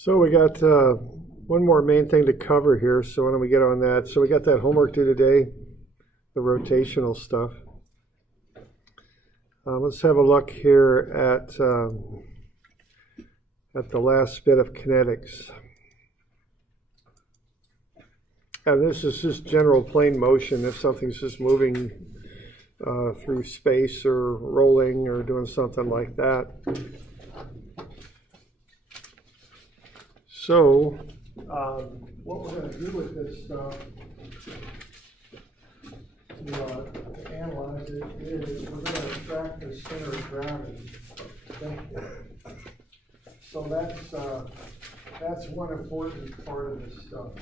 So we got one more main thing to cover here, so why don't we get on that. So we got that homework due today, the rotational stuff. Let's have a look here at the last bit of kinetics. And this is just general plane motion. If something's just moving through space or rolling or doing something like that. So what we're going to do with this stuff to analyze it is we're going to track the center of gravity. Okay? So that's one important part of this stuff.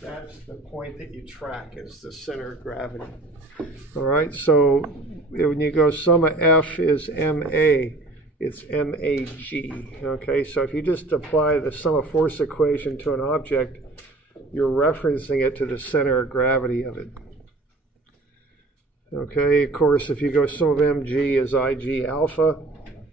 That's the point that you track, is the center of gravity. All right, so when you go sum of F is MA, it's MAG. Okay, so if you just apply the sum of force equation to an object, you're referencing it to the center of gravity of it. Okay, of course, if you go sum of MG is IG alpha,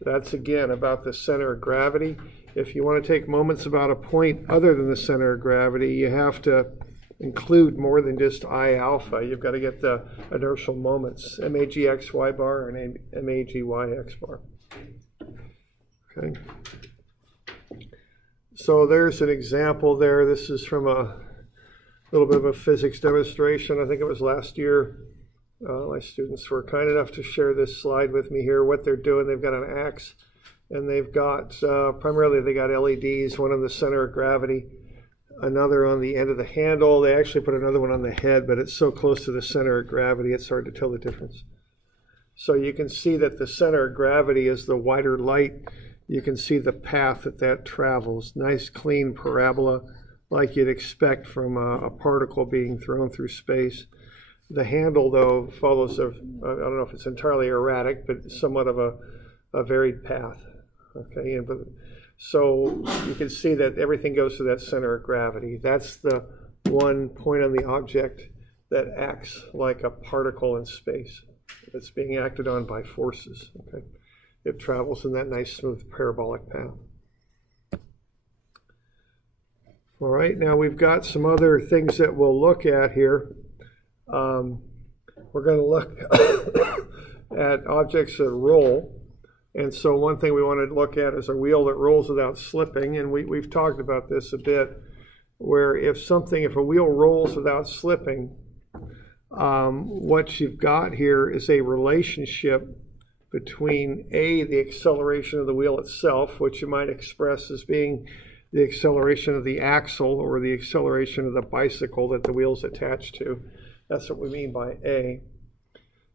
that's again about the center of gravity. If you want to take moments about a point other than the center of gravity, you have to include more than just I alpha. You've got to get the inertial moments, MAG XY bar and MAG YX bar. Okay. So there's an example there. This is from a little bit of a physics demonstration. I think it was last year. My students were kind enough to share this slide with me here. What they're doing, they've got an axe, and they've got, primarily they got LEDs, one on the center of gravity, another on the end of the handle. They actually put another one on the head, but it's so close to the center of gravity, it's hard to tell the difference. So you can see that the center of gravity is the wider light. You can see the path that travels. Nice clean parabola like you'd expect from a particle being thrown through space. The handle, though, follows I don't know if it's entirely erratic, but somewhat of a varied path. Okay, so you can see that everything goes to that center of gravity. That's the one point on the object that acts like a particle in space. It's being acted on by forces. Okay, it travels in that nice smooth parabolic path. All right, now we've got some other things that we'll look at here. We're going to look at objects that roll. And so one thing we want to look at is a wheel that rolls without slipping. And we've talked about this a bit, where if a wheel rolls without slipping, what you've got here is a relationship between the acceleration of the wheel itself, which you might express as being the acceleration of the axle or the acceleration of the bicycle that the wheel's attached to. That's what we mean by A.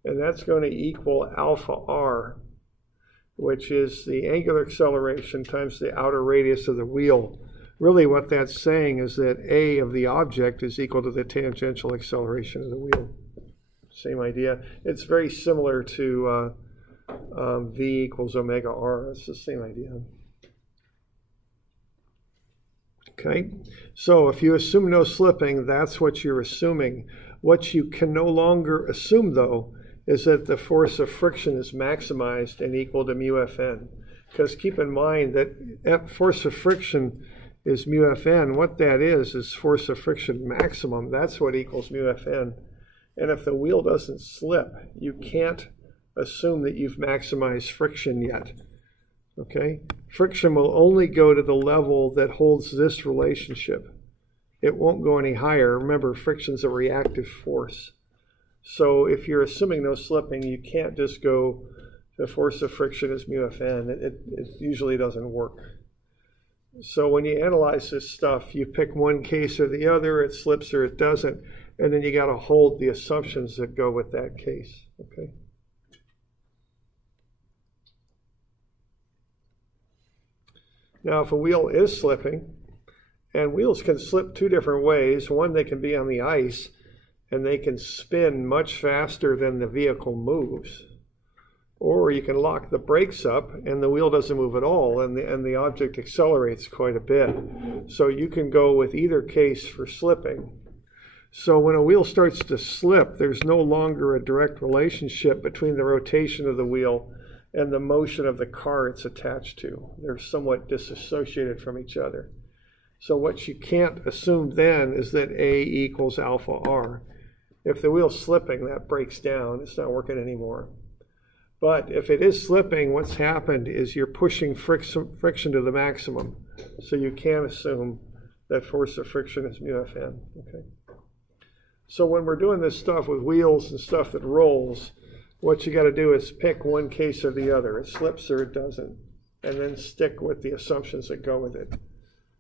And that's going to equal alpha R, which is the angular acceleration times the outer radius of the wheel. Really what that's saying is that A of the object is equal to the tangential acceleration of the wheel. Same idea. It's very similar to V equals omega R. It's the same idea. Okay, so if you assume no slipping, that's what you're assuming. What you can no longer assume, though, is that the force of friction is maximized and equal to mu Fn. Because keep in mind that force of friction is mu Fn. What that is force of friction maximum. That's what equals mu Fn. And if the wheel doesn't slip, you can't assume that you've maximized friction yet. Okay? Friction will only go to the level that holds this relationship. It won't go any higher. Remember, friction's a reactive force. So if you're assuming no slipping, you can't just go, the force of friction is mu Fn. It usually doesn't work. So when you analyze this stuff, you pick one case or the other, it slips or it doesn't, and then you got to hold the assumptions that go with that case. Okay. Now, if a wheel is slipping, and wheels can slip two different ways. One, they can be on the ice, and they can spin much faster than the vehicle moves. Or you can lock the brakes up, and the wheel doesn't move at all, and the object accelerates quite a bit. So you can go with either case for slipping. So when a wheel starts to slip, there's no longer a direct relationship between the rotation of the wheel and the motion of the car it's attached to. They're somewhat disassociated from each other. So what you can't assume then is that A equals alpha R. If the wheel's slipping, that breaks down. It's not working anymore. But if it is slipping, what's happened is you're pushing friction to the maximum. So you can assume that force of friction is mu Fn. Okay. So when we're doing this stuff with wheels and stuff that rolls, what you got to do is pick one case or the other. It slips or it doesn't, and then stick with the assumptions that go with it.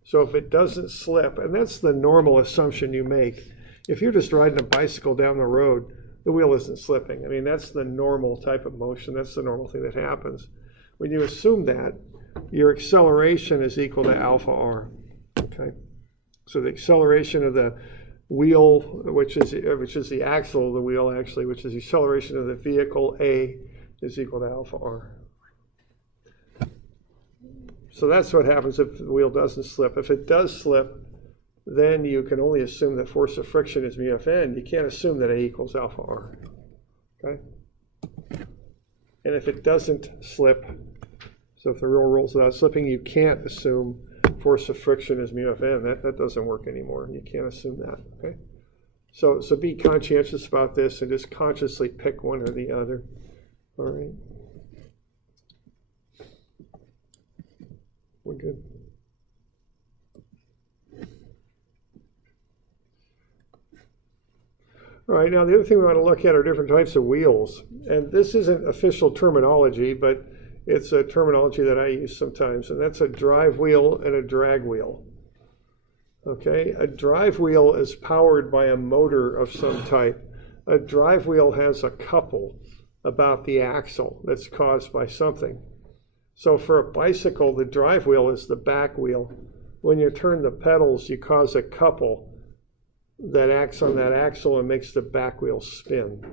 So if it doesn't slip, and that's the normal assumption you make. If you're just riding a bicycle down the road, the wheel isn't slipping. I mean, that's the normal type of motion. That's the normal thing that happens. When you assume that, your acceleration is equal to alpha R. Okay. So the acceleration of the wheel, which is the axle of the wheel actually, which is the acceleration of the vehicle A, is equal to alpha R. So that's what happens if the wheel doesn't slip. If it does slip, then you can only assume that force of friction is mu Fn. You can't assume that A equals alpha R. Okay? And if it doesn't slip, so if the wheel rolls without slipping, you can't assume force of friction is mu Fn. That doesn't work anymore. You can't assume that. Okay? So be conscientious about this and just consciously pick one or the other. All right? We're good. All right, now the other thing we want to look at are different types of wheels. And this isn't official terminology, but it's a terminology that I use sometimes, and that's a drive wheel and a drag wheel. Okay, a drive wheel is powered by a motor of some type. A drive wheel has a couple about the axle that's caused by something. So for a bicycle, the drive wheel is the back wheel. When you turn the pedals, you cause a couple that acts on that axle and makes the back wheel spin.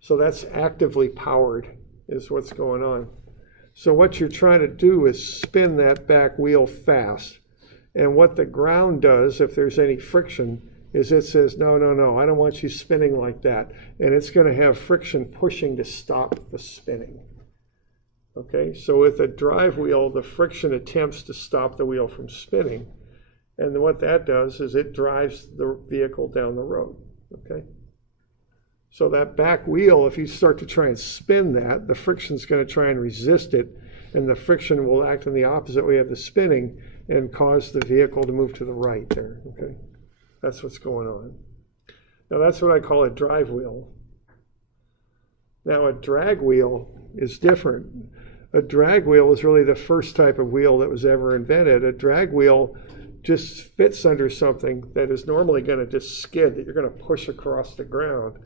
So that's actively powered is what's going on. So what you're trying to do is spin that back wheel fast. And what the ground does, if there's any friction, is it says, no, no, no, I don't want you spinning like that. And it's going to have friction pushing to stop the spinning. Okay, so with a drive wheel, the friction attempts to stop the wheel from spinning. And then what that does is it drives the vehicle down the road. Okay, so that back wheel, if you start to try and spin that, the friction's going to try and resist it, and the friction will act in the opposite way of the spinning and cause the vehicle to move to the right there. Okay, that's what's going on. Now that's what I call a drive wheel. Now a drag wheel is different. A drag wheel is really the first type of wheel that was ever invented. A drag wheel just fits under something that is normally going to just skid, that you're going to push across the ground.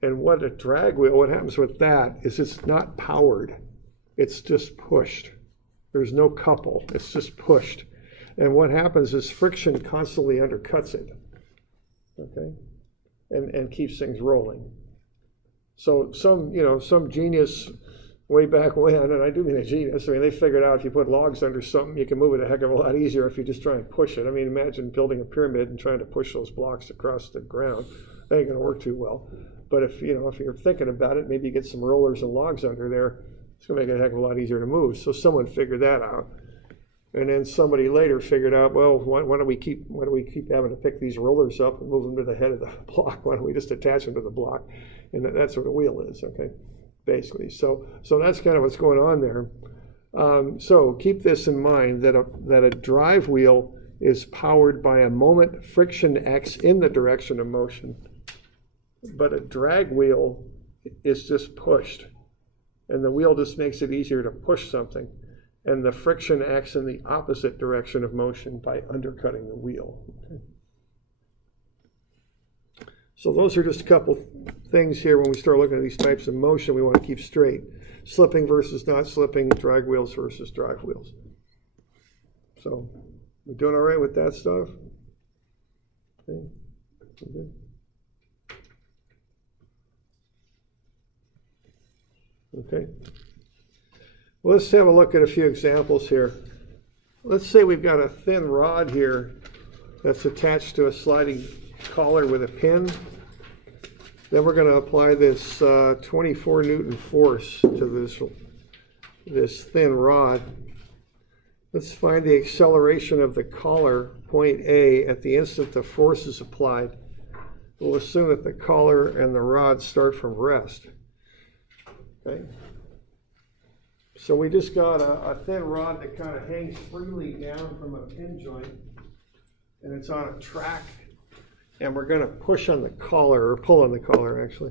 And what a drag wheel, what happens with that is it's not powered. It's just pushed. There's no couple. It's just pushed. And what happens is friction constantly undercuts it, okay, and keeps things rolling. So some genius way back when, and I do mean a genius, I mean, they figured out if you put logs under something, you can move it a heck of a lot easier if you just try and push it. I mean, imagine building a pyramid and trying to push those blocks across the ground. That ain't going to work too well. But if you're thinking about it, maybe you get some rollers and logs under there, it's going to make it a heck of a lot easier to move. So someone figured that out. And then somebody later figured out, well, why don't we keep having to pick these rollers up and move them to the head of the block? Why don't we just attach them to the block? And that's what a wheel is, okay, basically. So that's kind of what's going on there. So keep this in mind, that a drive wheel is powered by a moment friction X in the direction of motion. But a drag wheel is just pushed. And the wheel just makes it easier to push something. And the friction acts in the opposite direction of motion by undercutting the wheel. Okay. So those are just a couple things here when we start looking at these types of motion we want to keep straight. Slipping versus not slipping, drag wheels versus drive wheels. So we're doing all right with that stuff? Okay. Good. Okay. Well, let's have a look at a few examples here. Let's say we've got a thin rod here that's attached to a sliding collar with a pin. Then we're going to apply this 24 Newton force to this thin rod. Let's find the acceleration of the collar, point A, at the instant the force is applied. We'll assume that the collar and the rod start from rest. Okay. So we just got a thin rod that kind of hangs freely down from a pin joint, and it's on a track, and we're going to push on the collar, or pull on the collar actually,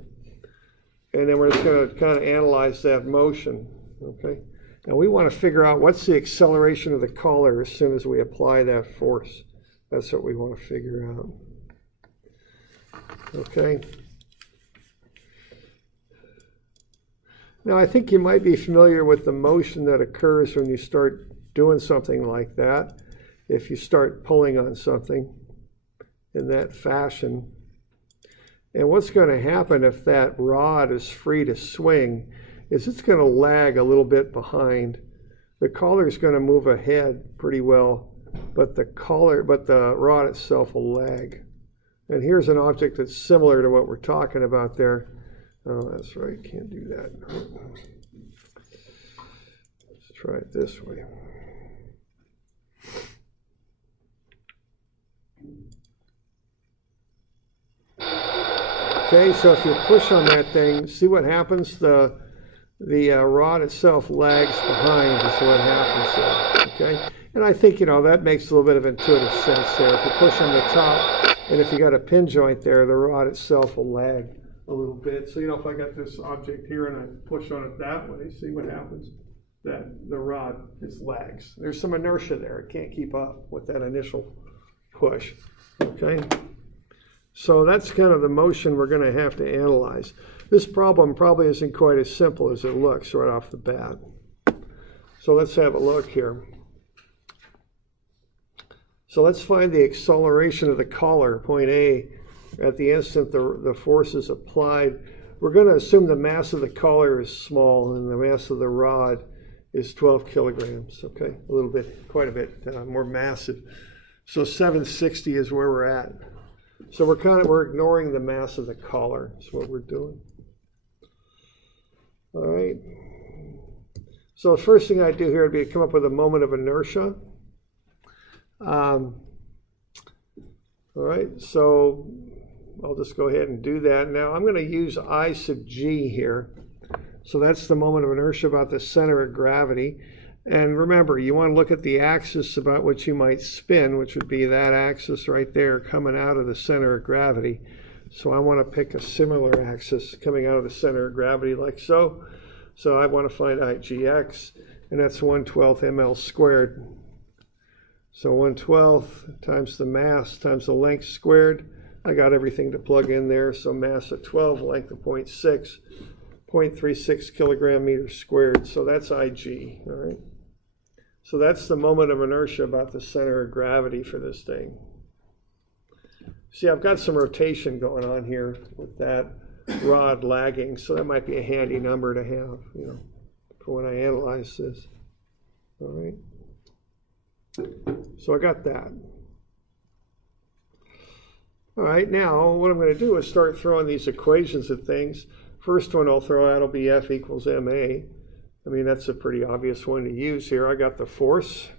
and then we're just going to kind of analyze that motion. Okay, and we want to figure out what's the acceleration of the collar as soon as we apply that force. That's what we want to figure out. Okay. Now, I think you might be familiar with the motion that occurs when you start doing something like that. If you start pulling on something in that fashion. And what's going to happen if that rod is free to swing is it's going to lag a little bit behind. The collar is going to move ahead pretty well, but the rod itself will lag. And here's an object that's similar to what we're talking about there. Oh, that's right, can't do that. Let's try it this way. Okay, so if you push on that thing, see what happens? The rod itself lags behind is what happens there, okay? And I think, that makes a little bit of intuitive sense there. If you push on the top, and if you got a pin joint there, the rod itself will lag a little bit. So, if I got this object here and I push on it that way, see what happens? That the rod just lags. There's some inertia there. It can't keep up with that initial push, okay? So that's kind of the motion we're going to have to analyze. This problem probably isn't quite as simple as it looks right off the bat. So let's have a look here. So let's find the acceleration of the collar, point A, at the instant the force is applied. We're going to assume the mass of the collar is small and the mass of the rod is 12 kilograms, okay? A little bit, quite a bit more massive. So 760 is where we're at. So we're ignoring the mass of the collar. That's what we're doing. All right. So the first thing I do here would be to come up with a moment of inertia. All right, so I'll just go ahead and do that. Now I'm going to use I sub g here. So that's the moment of inertia about the center of gravity. And remember, you want to look at the axis about which you might spin, which would be that axis right there coming out of the center of gravity. So I want to pick a similar axis coming out of the center of gravity like so. So I want to find IGX, and that's 1/12 ml squared. So 1/12 times the mass times the length squared. I got everything to plug in there. So mass of 12, length of 0.6, 0.36 kilogram meters squared. So that's IG, all right? So that's the moment of inertia about the center of gravity for this thing. See, I've got some rotation going on here with that rod lagging, so that might be a handy number to have, for when I analyze this. All right. So I got that. All right, now what I'm going to do is start throwing these equations at things. First one I'll throw out will be F equals ma. I mean, that's a pretty obvious one to use here. I got the force,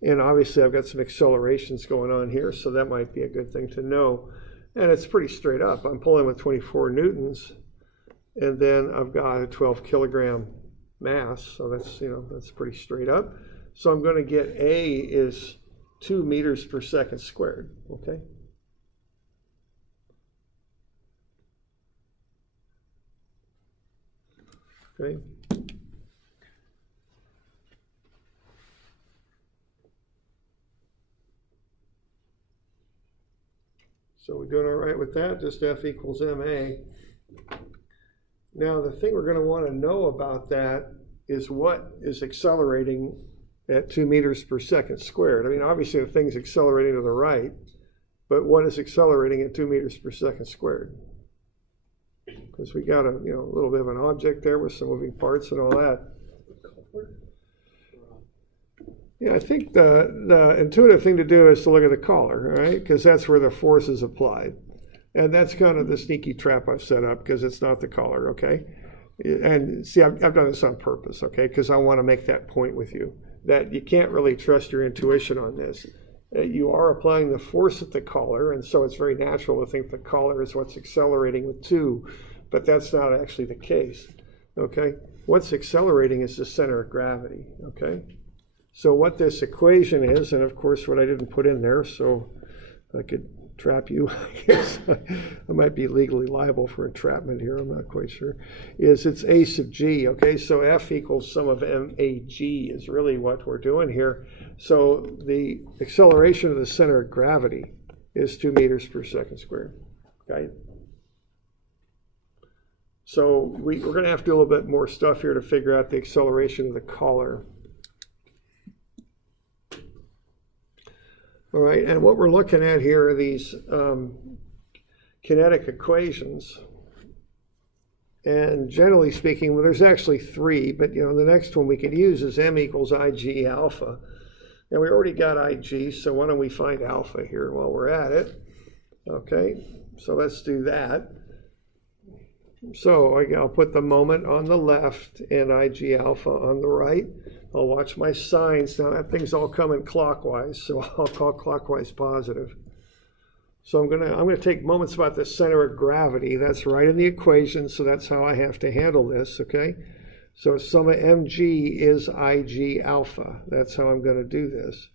and obviously I've got some accelerations going on here, so that might be a good thing to know. And it's pretty straight up. I'm pulling with 24 newtons, and then I've got a 12 kilogram mass, so that's, that's pretty straight up. So I'm going to get A is 2 meters per second squared, okay? Okay. So we're doing all right with that, just F equals ma. Now the thing we're going to want to know about that is what is accelerating at 2 meters per second squared. I mean, obviously the thing's accelerating to the right, but what is accelerating at 2 meters per second squared? Because we got a little bit of an object there with some moving parts and all that. Yeah, I think the intuitive thing to do is to look at the collar, all right? Because that's where the force is applied. And that's kind of the sneaky trap I've set up because it's not the collar, okay? and see, I've done this on purpose, okay, because I want to make that point with you, that you can't really trust your intuition on this. You are applying the force at the collar, and so it's very natural to think the collar is what's accelerating with 2, but that's not actually the case, okay? What's accelerating is the center of gravity, okay? So what this equation is, and of course what I didn't put in there, so I could trap you, I guess I might be legally liable for entrapment here, I'm not quite sure, is it's a sub g, okay? So F equals sum of mag is really what we're doing here. So the acceleration of the center of gravity is 2 meters per second squared, okay? So we're going to have to do a little bit more stuff here to figure out the acceleration of the collar. All right, and what we're looking at here are these kinetic equations. And generally speaking, well, there's actually 3, but the next one we could use is m equals ig alpha. And we already got ig, so why don't we find alpha here while we're at it? Okay, so let's do that. So I'll put the moment on the left and ig alpha on the right. I'll watch my signs. Now that thing's all coming clockwise, so I'll call clockwise positive. So I'm gonna take moments about the center of gravity. That's right in the equation, so that's how I have to handle this, okay? So sum of mg is ig alpha. That's how I'm going to do this.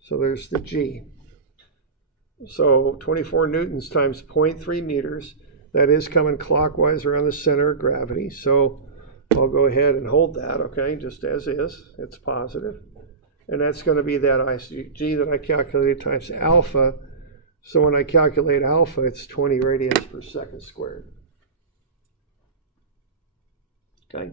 So there's the g. So 24 newtons times 0.3 meters. That is coming clockwise around the center of gravity. So I'll go ahead and hold that, okay, just as is. It's positive. And that's going to be that ig that I calculated times alpha. So when I calculate alpha, it's 20 radians per second squared. Okay.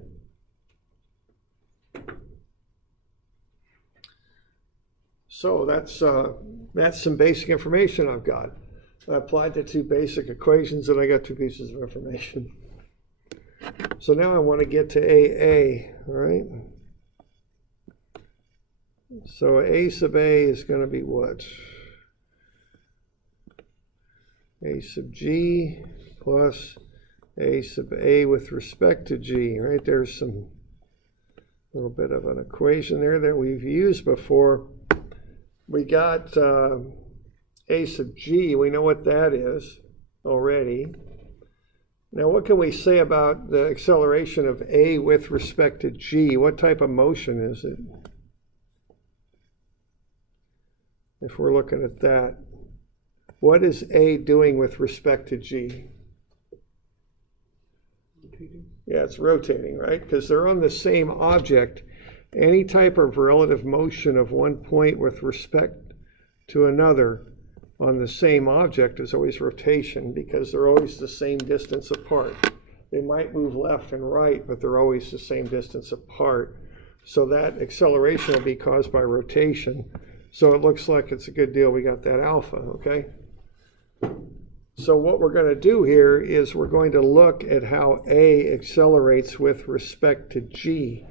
So that's some basic information I've got. I applied the 2 basic equations and I got 2 pieces of information. So now I want to get to AA, all right? So A sub A is going to be what? A sub G plus A sub A with respect to G, right? There's some little bit of an equation there that we've used before. We got A sub G, we know what that is already. Now what can we say about the acceleration of A with respect to G? What type of motion is it? If we're looking at that, what is A doing with respect to G? Rotating. Yeah, it's rotating, right? Because they're on the same object. Any type of relative motion of one point with respect to another on the same object is always rotation because they're always the same distance apart. They might move left and right, but they're always the same distance apart. So that acceleration will be caused by rotation. So it looks like it's a good deal we got that alpha, okay? So what we're going to do here is we're going to look at how A accelerates with respect to G.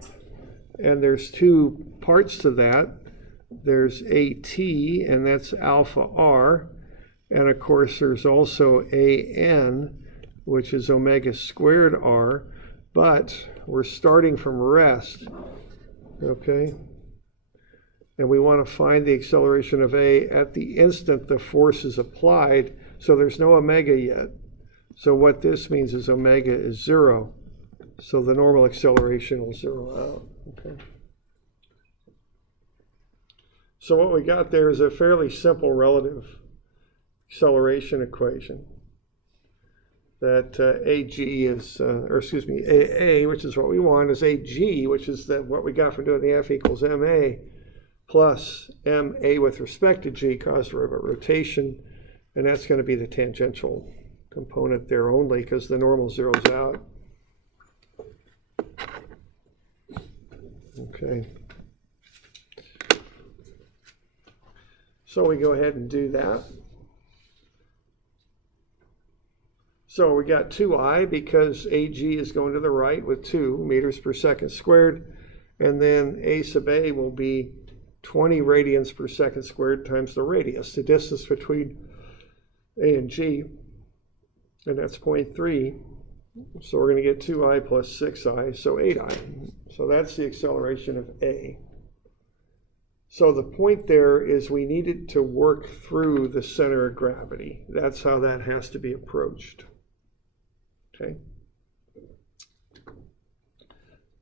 And there's 2 parts to that. There's AT, and that's alpha R. And of course, there's also AN, which is omega squared R. But we're starting from rest, okay? And we want to find the acceleration of A at the instant the force is applied. So there's no omega yet. So what this means is omega is 0. So the normal acceleration will 0 out. Okay. So what we got there is a fairly simple relative acceleration equation. That AG is, AA, which is what we want, is AG, which is what we got from doing the F equals MA, plus MA with respect to G caused by rotation, and that's going to be the tangential component there only because the normal zeroes out. Okay. So we go ahead and do that. So we got 2I because AG is going to the right with 2 meters per second squared, and then A sub A will be 20 radians per second squared times the radius, the distance between A and G. and that's 0.3. So we're going to get 2i plus 6i, so 8i. So that's the acceleration of A. So the point there is we needed to work through the center of gravity. That's how that has to be approached. Okay.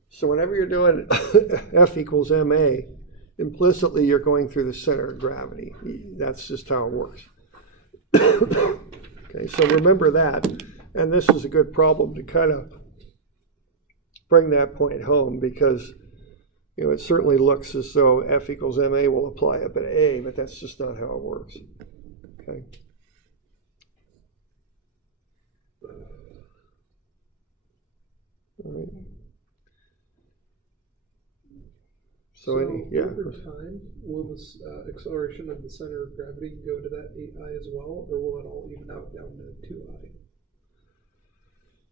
So whenever you're doing F equals ma, implicitly you're going through the center of gravity. That's just how it works. Okay, so remember that. And this is a good problem to kind of bring that point home, because it certainly looks as though F equals ma will apply up at A, but that's just not how it works. Okay. All right. So over time, will this acceleration of the center of gravity go to that 8i as well, or will it all even out down to 2i?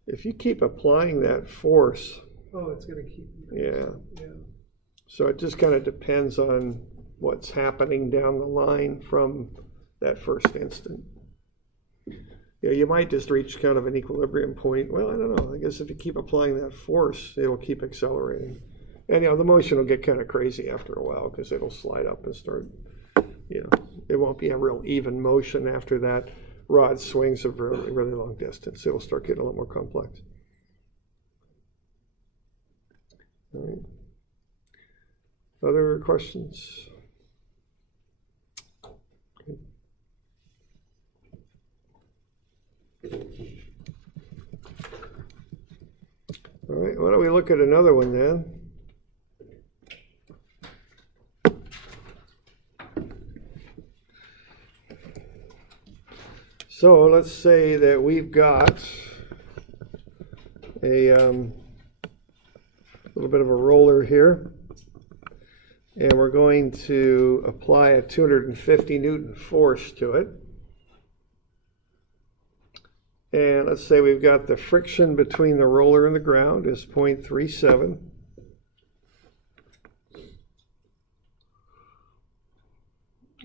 If you keep applying that force, oh, it's going to keep. Yeah. So it just kind of depends on what's happening down the line from that first instant. Yeah, you might just reach kind of an equilibrium point. Well, I don't know. I guess if you keep applying that force, it'll keep accelerating. And, the motion will get kind of crazy after a while, because it'll slide up and start, it won't be a real even motion after that rod swings a really, really long distance. It'll start getting a little more complex. All right. Other questions? Okay. All right, why don't we look at another one then? So let's say that we've got a little bit of a roller here, and we're going to apply a 250 Newton force to it. And let's say we've got the friction between the roller and the ground is 0.37.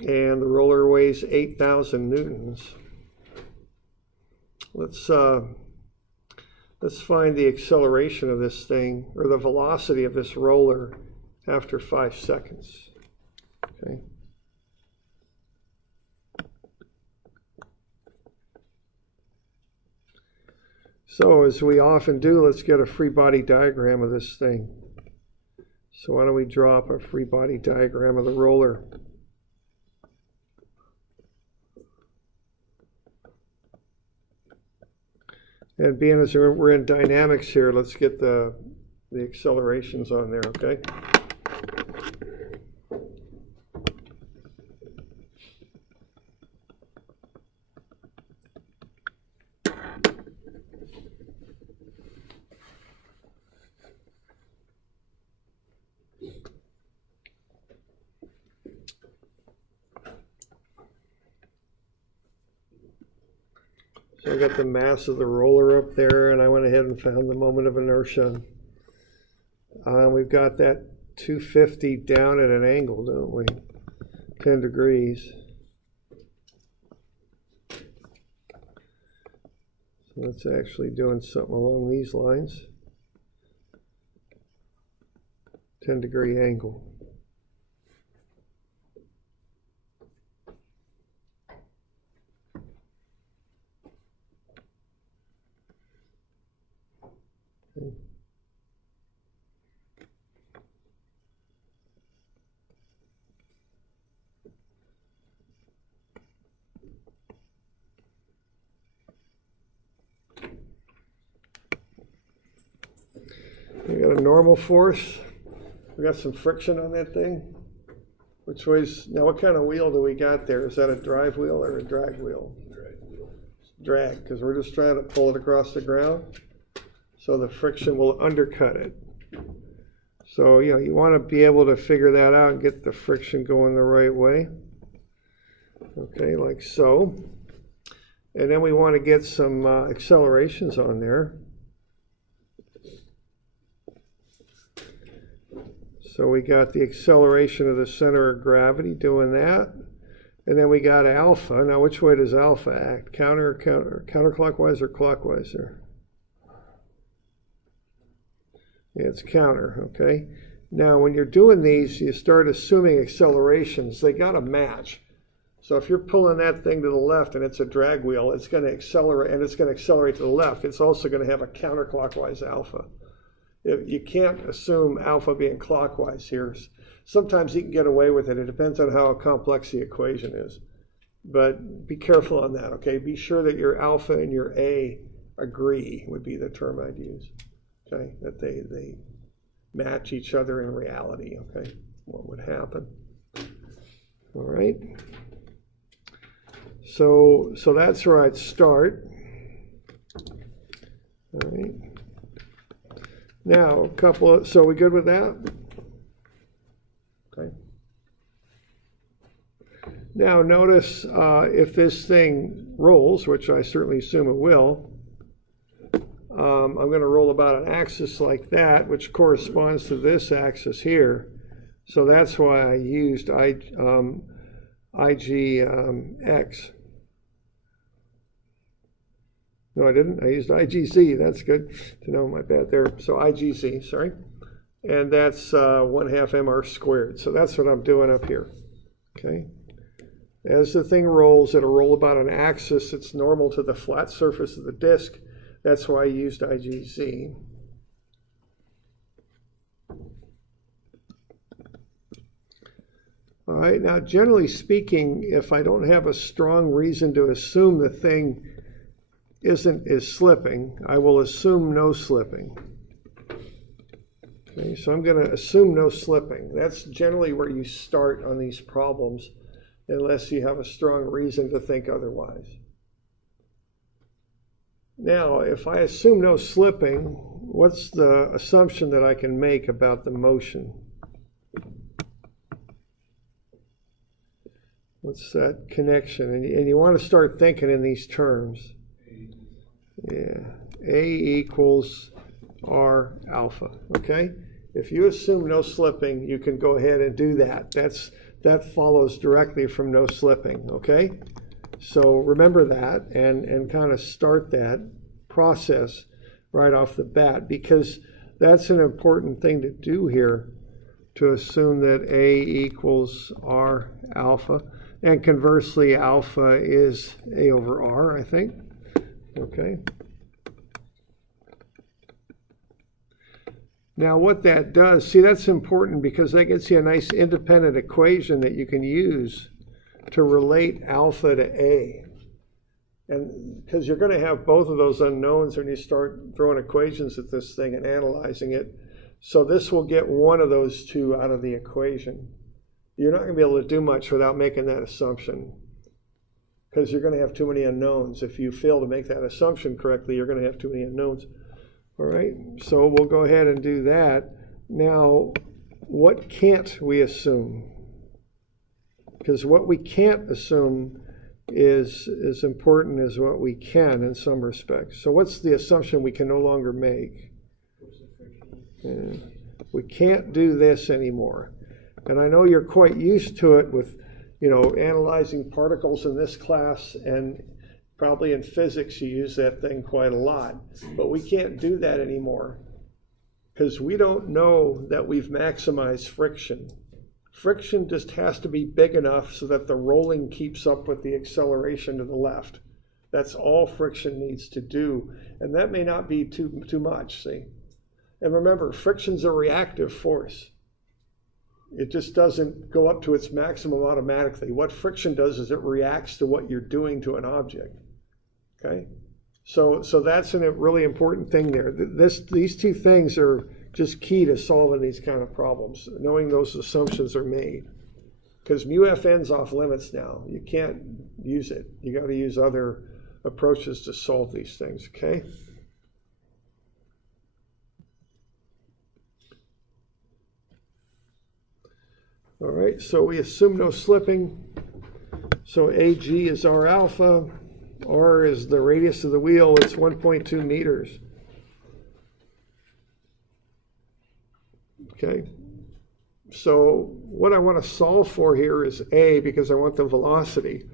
And the roller weighs 8,000 newtons. Let's find the acceleration of this thing, or the velocity of this roller after 5 seconds. Okay. So as we often do, let's get a free body diagram of this thing. So why don't we draw up a free body diagram of the roller? And being as we're in dynamics here, let's get the accelerations on there, okay? So I got the mass of the roller up there, and I went ahead and found the moment of inertia. We've got that 250 down at an angle, don't we? 10 degrees. So that's actually doing something along these lines. 10-degree angle. We got a normal force. We got some friction on that thing. Which weighs, now what kind of wheel do we got there? Is that a drive wheel or a drag wheel? Drag wheel. Drag, because we're just trying to pull it across the ground. So the friction will undercut it. So, you want to be able to figure that out and get the friction going the right way. Okay, like so. And then we want to get some accelerations on there. So we got the acceleration of the center of gravity doing that. And then we got alpha. Now, which way does alpha act? Counterclockwise or clockwise there? Yeah, it's counter, okay? Now, when you're doing these, you start assuming accelerations. They got to match. So if you're pulling that thing to the left and it's a drag wheel, it's going to accelerate, and it's going to accelerate to the left. It's also going to have a counterclockwise alpha. You can't assume alpha being clockwise here. Sometimes you can get away with it. It depends on how complex the equation is. But be careful on that, okay? Be sure that your alpha and your A agree would be the term I'd use, okay? That they match each other in reality, okay? What would happen? All right. So that's where I'd start. All right. Now, so we good with that? Okay. Now notice if this thing rolls, which I certainly assume it will, I'm going to roll about an axis like that, which corresponds to this axis here. So that's why I used IGX. No, I didn't. I used IGZ. That's good to know. My bad there. So IGZ, sorry. And that's 1/2 mr squared. So that's what I'm doing up here. Okay. As the thing rolls, it'll roll about an axis that's normal to the flat surface of the disk. That's why I used IGZ. All right. Now, generally speaking, if I don't have a strong reason to assume the thing is slipping, I will assume no slipping. Okay, so I'm going to assume no slipping. That's generally where you start on these problems, unless you have a strong reason to think otherwise. Now, if I assume no slipping, what's the assumption that I can make about the motion? What's that connection? And you want to start thinking in these terms. Yeah, A equals R alpha, okay? If you assume no slipping, you can go ahead and do that. That follows directly from no slipping, okay? So remember that and kind of start that process right off the bat, because that's an important thing to do here, to assume that A equals R alpha. And conversely, alpha is A over R, I think. Okay. Now what that does, see, that's important because that gets you a nice independent equation that you can use to relate alpha to A. And because you're going to have both of those unknowns when you start throwing equations at this thing and analyzing it. So this will get one of those two out of the equation. You're not going to be able to do much without making that assumption, because you're going to have too many unknowns. If you fail to make that assumption correctly, you're going to have too many unknowns. All right, so we'll go ahead and do that. Now, what can't we assume? Because what we can't assume is as important as what we can in some respects. So what's the assumption we can no longer make? We can't do this anymore. And I know you're quite used to it with, analyzing particles in this class, and probably in physics you use that thing quite a lot. But we can't do that anymore because we don't know that we've maximized friction. Friction just has to be big enough so that the rolling keeps up with the acceleration to the left. That's all friction needs to do. And that may not be too much, see? And remember, friction's a reactive force. It just doesn't go up to its maximum automatically. What friction does is it reacts to what you're doing to an object. Okay? So that's a really important thing there. These two things are just key to solving these kind of problems, knowing those assumptions are made. Because mu-Fn's off limits now. You can't use it. You got to use other approaches to solve these things, okay? All right, so we assume no slipping. So AG is R alpha. R is the radius of the wheel. It's 1.2 meters. Okay, So what I want to solve for here is A, because I want the velocity.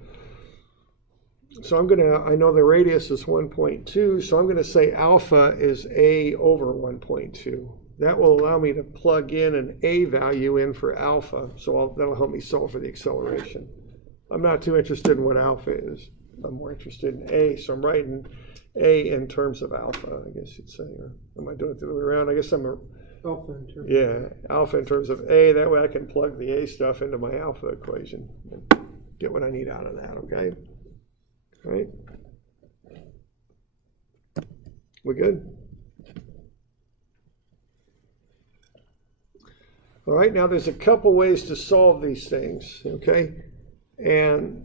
So I know the radius is 1.2, so I'm going to say alpha is A over 1.2. That will allow me to plug in an A value in for alpha, so that'll help me solve for the acceleration. I'm not too interested in what alpha is. I'm more interested in A, so I'm writing A in terms of alpha, I guess you'd say. Or am I doing it the other way around? I guess I'm alpha in terms alpha in terms of A. That way I can plug the A stuff into my alpha equation and get what I need out of that, okay? All right? We good? All right, now there's a couple ways to solve these things, okay? And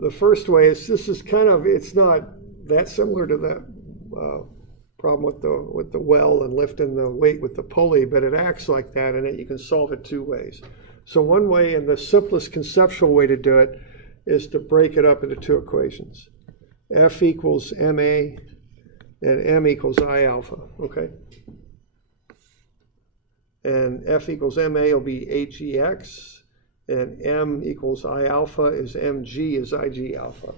the first way is, it's not that similar to that problem with the well and lifting the weight with the pulley, but it acts like that, and you can solve it two ways. So one way, and the simplest conceptual way to do it, is to break it up into two equations. F equals ma and m equals I alpha, okay? And F equals ma will be hgx, and m equals I alpha is mg is ig alpha.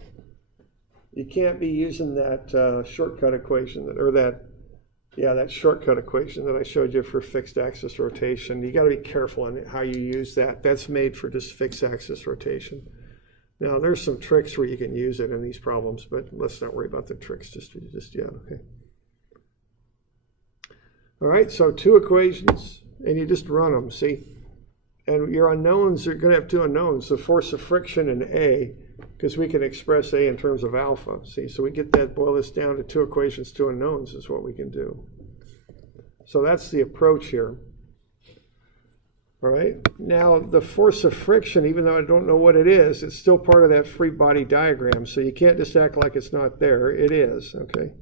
You can't be using that shortcut equation, that shortcut equation that I showed you for fixed axis rotation. You got to be careful on how you use that. That's made for just fixed axis rotation. Now, there's some tricks where you can use it in these problems, but let's not worry about the tricks just yet, okay? All right, so two equations, and you just run them, see? And your unknowns, you're going to have two unknowns, the force of friction and A, because we can express A in terms of alpha, see? So we get that, boil this down to two equations, two unknowns is what we can do. So that's the approach here. All right, now the force of friction, even though I don't know what it is, it's still part of that free body diagram, so you can't just act like it's not there. It is, okay?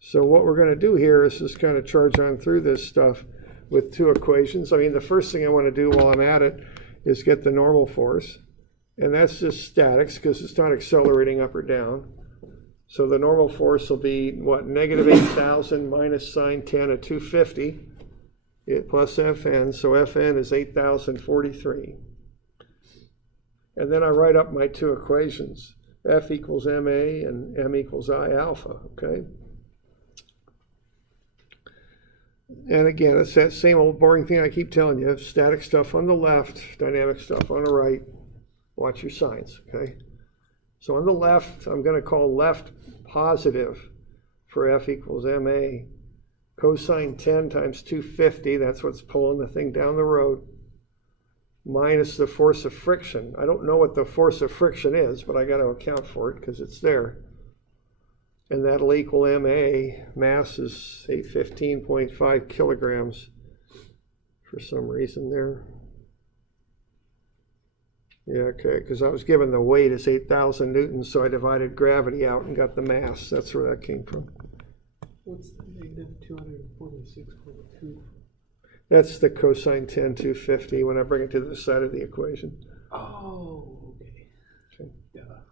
So what we're going to do here is just kind of charge on through this stuff with two equations. I mean, the first thing I want to do while I'm at it is get the normal force, and that's just statics because it's not accelerating up or down. So the normal force will be, what, negative 8,000 minus sine 10 at 250. Plus Fn, so Fn is 8,043. And then I write up my two equations. F equals ma and m equals I alpha, okay? And again, it's that same old boring thing I keep telling you. Static stuff on the left, dynamic stuff on the right. Watch your signs, okay? So on the left, I'm going to call left positive for F equals ma. Cosine 10 times 250, that's what's pulling the thing down the road, minus the force of friction. I don't know what the force of friction is, but I got to account for it because it's there. And that'll equal ma. Mass is 815.5 kilograms for some reason there. Yeah, okay, because I was given the weight is 8,000 newtons, so I divided gravity out and got the mass. That's where that came from. What's the negative 246.2? That's the cosine 10, 250 when I bring it to the side of the equation. Oh, okay. Yeah.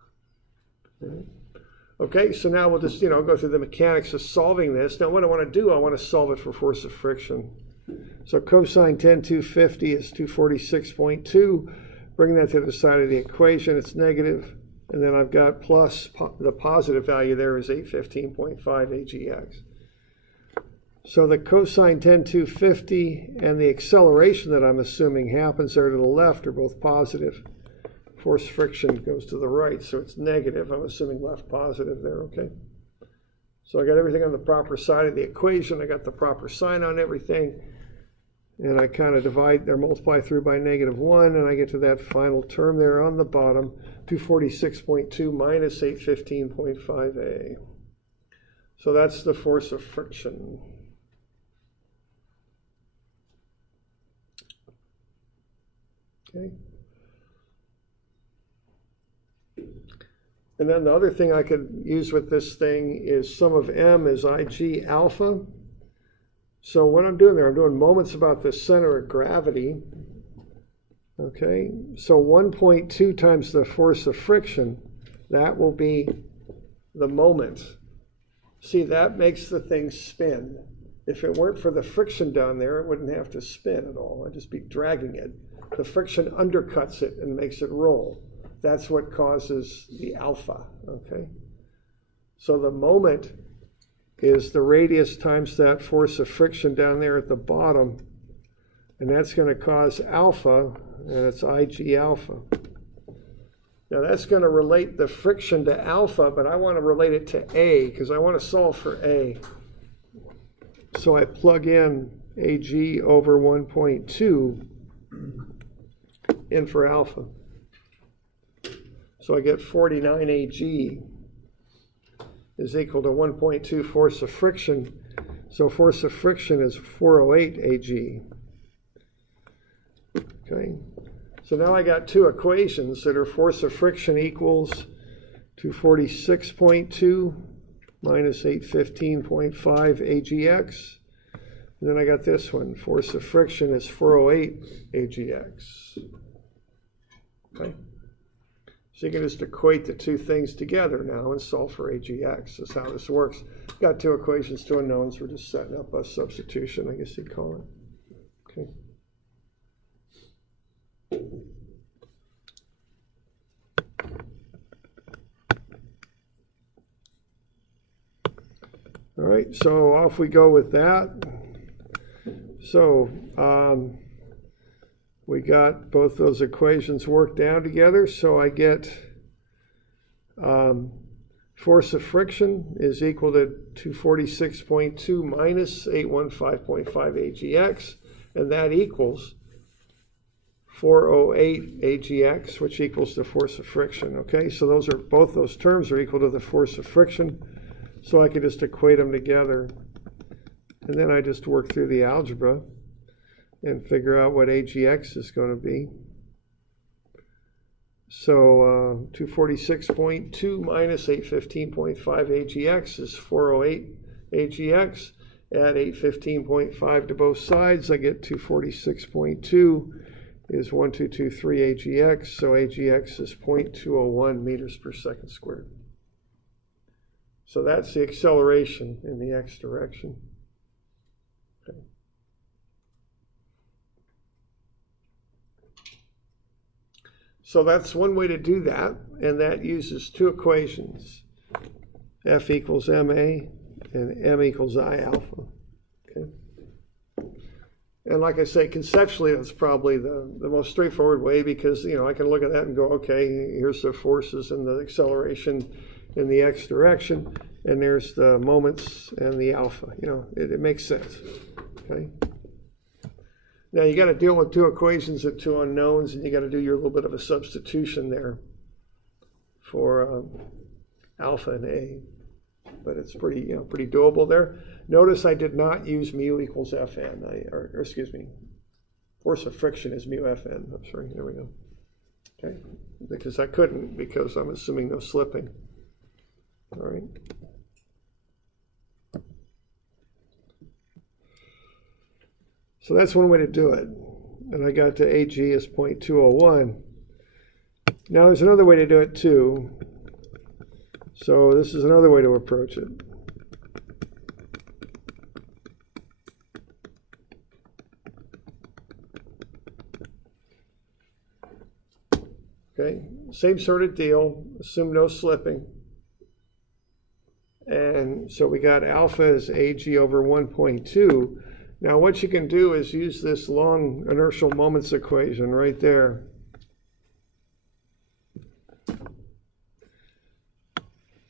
Right. Okay, so now we'll just, go through the mechanics of solving this. Now what I want to do, I want to solve it for force of friction. So cosine 10, 250 is 246.2. Bring that to the side of the equation, it's negative. And then I've got plus, the positive value there is 815.5 AGX. So the cosine 10, 250 and the acceleration that I'm assuming happens there to the left are both positive. Force friction goes to the right, so it's negative. I'm assuming left positive there, okay? So I got everything on the proper side of the equation. I got the proper sign on everything. And I kind of divide or multiply through by -1, and I get to that final term there on the bottom, 246.2 minus 815.5A. So that's the force of friction. Okay. And then the other thing I could use with this thing is sum of m is Ig alpha. So what I'm doing there, I'm doing moments about the center of gravity. Okay, so 1.2 times the force of friction, that will be the moment. See, that makes the thing spin. if it weren't for the friction down there, it wouldn't have to spin at all. I'd just be dragging it. The friction undercuts it and makes it roll. That's what causes the alpha, okay? So the moment is the radius times that force of friction down there at the bottom, and that's going to cause alpha, and it's IG alpha. Now that's going to relate the friction to alpha, but I want to relate it to A, because I want to solve for A. So I plug in AG over 1.2 in for alpha. So I get 49 AG is equal to 1.2 force of friction. So force of friction is 408 AG. Okay. So now I got two equations that are force of friction equals 246.2 minus 815.5 AGX. And then I got this one, force of friction is 408 AGX. Okay. So you can just equate the two things together now and solve for AGX. That's how this works. Got two equations, two unknowns. We're just setting up a substitution, I guess you'd call it. Okay. All right, so off we go with that. So we got both those equations worked down together. So I get force of friction is equal to 246.2 minus 815.5 AGX, and that equals 408 AGX, which equals the force of friction. Okay, so those are both those terms are equal to the force of friction. So I could just equate them together. And then I just work through the algebra and figure out what AGX is going to be. So 246.2 minus 815.5 AGX is 408 AGX. Add 815.5 to both sides, I get 246.2 is 1223 AGX. So AGX is 0.201 meters per second squared. So that's the acceleration in the x direction. Okay. So that's one way to do that, and that uses two equations, F equals ma and m equals I alpha. Okay. And like I say, conceptually, that's probably the most straightforward way, because I can look at that and go, okay, here's the forces and the acceleration in the x direction, and there's the moments and the alpha. It makes sense. Okay. Now you got to deal with two equations and two unknowns, and you got to do your little bit of a substitution there for alpha and A, but it's pretty pretty doable there. Notice I did not use mu equals Fn, or excuse me, force of friction is mu Fn. I'm sorry. There we go. Okay, because I couldn't, because I'm assuming no slipping. All right. So that's one way to do it. And I got to AG as 0.201. Now there's another way to do it too. So this is another way to approach it. Okay, same sort of deal. Assume no slipping. And so we got alpha is AG over 1.2. Now what you can do is use this long inertial moments equation right there.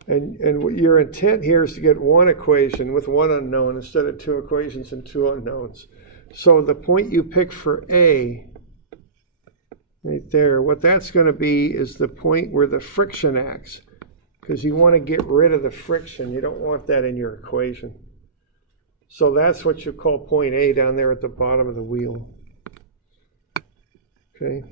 And your intent here is to get one equation with one unknown instead of two equations and two unknowns. So the point you pick for A, right there, what that's going to be is the point where the friction acts, because you want to get rid of the friction. You don't want that in your equation. So that's what you call point A down there at the bottom of the wheel. Okay.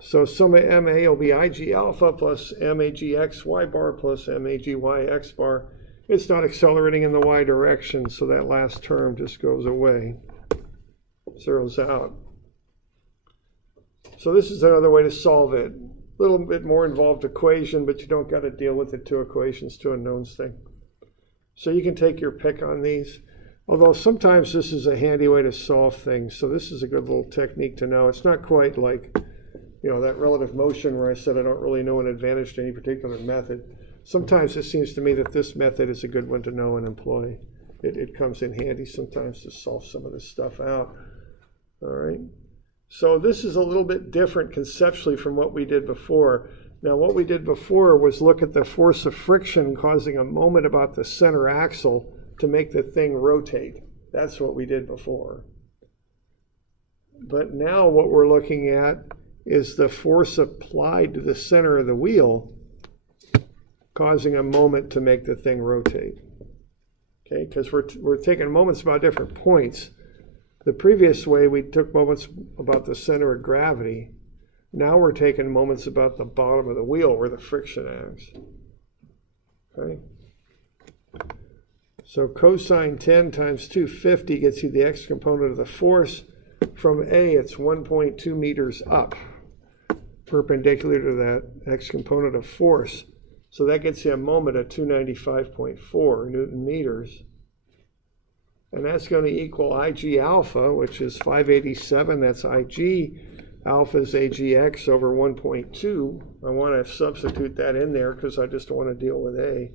So summa MA will be IG alpha plus MAGX y bar plus MAGY x bar. It's not accelerating in the y direction, so that last term just goes away. Zeroes out. So this is another way to solve it. A little bit more involved equation, but you don't got to deal with the two equations, two unknowns thing. So you can take your pick on these. Although sometimes this is a handy way to solve things. So this is a good little technique to know. It's not quite like, you know, that relative motion where I said I don't really know an advantage to any particular method. Sometimes it seems to me that this method is a good one to know and employ. It comes in handy sometimes to solve some of this stuff out. All right. So this is a little bit different conceptually from what we did before. Now what we did before was look at the force of friction causing a moment about the center axle to make the thing rotate. That's what we did before. But now what we're looking at is the force applied to the center of the wheel causing a moment to make the thing rotate. Okay, because we're taking moments about different points. The previous way we took moments about the center of gravity. Now we're taking moments about the bottom of the wheel where the friction acts. Okay. So cosine 10 times 250 gets you the x component of the force. From A, it's 1.2 meters up, perpendicular to that x component of force. So that gets you a moment of 295.4 Newton meters. And that's going to equal Ig alpha, which is 587. That's Ig. Alpha is AGX over 1.2. I want to substitute that in there because I just don't want to deal with A.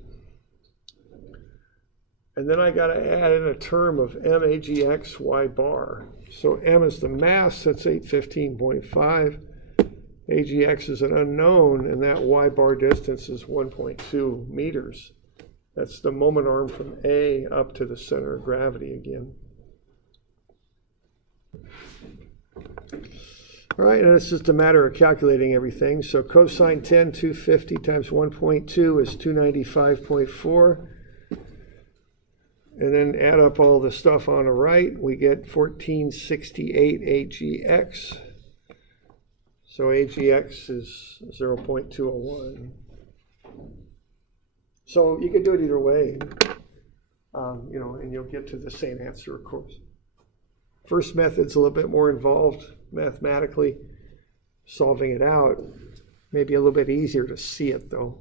And then I got to add in a term of MAGX Y bar. So M is the mass, that's 815.5. AGX is an unknown, and that Y bar distance is 1.2 meters. That's the moment arm from A up to the center of gravity again. All right, and it's just a matter of calculating everything. So cosine 10, 250 times 1.2 is 295.4. And then add up all the stuff on the right, we get 1468 AGX. So AGX is 0.201. So you could do it either way, you know, and you'll get to the same answer, of course. First method's a little bit more involved mathematically, solving it out. Maybe a little bit easier to see it, though.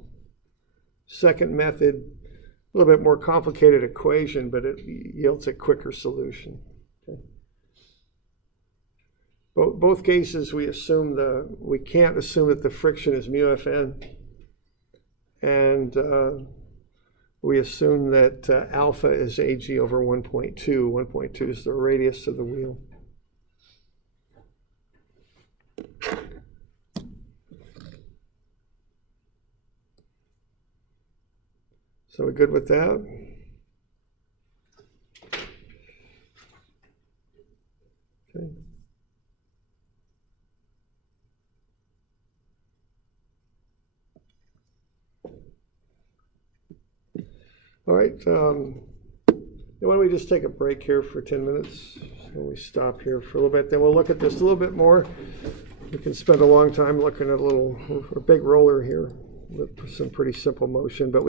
Second method, a little bit more complicated equation, but it yields a quicker solution. Okay. Both cases, we can't assume that the friction is mu Fn, and we assume that alpha is Ag over 1.2. 1.2 is the radius of the wheel. So we're good with that? Okay. All right. Why don't we just take a break here for 10 minutes? So we stop here for a little bit. Then we'll look at this a little bit more. We can spend a long time looking at a big roller here with some pretty simple motion, but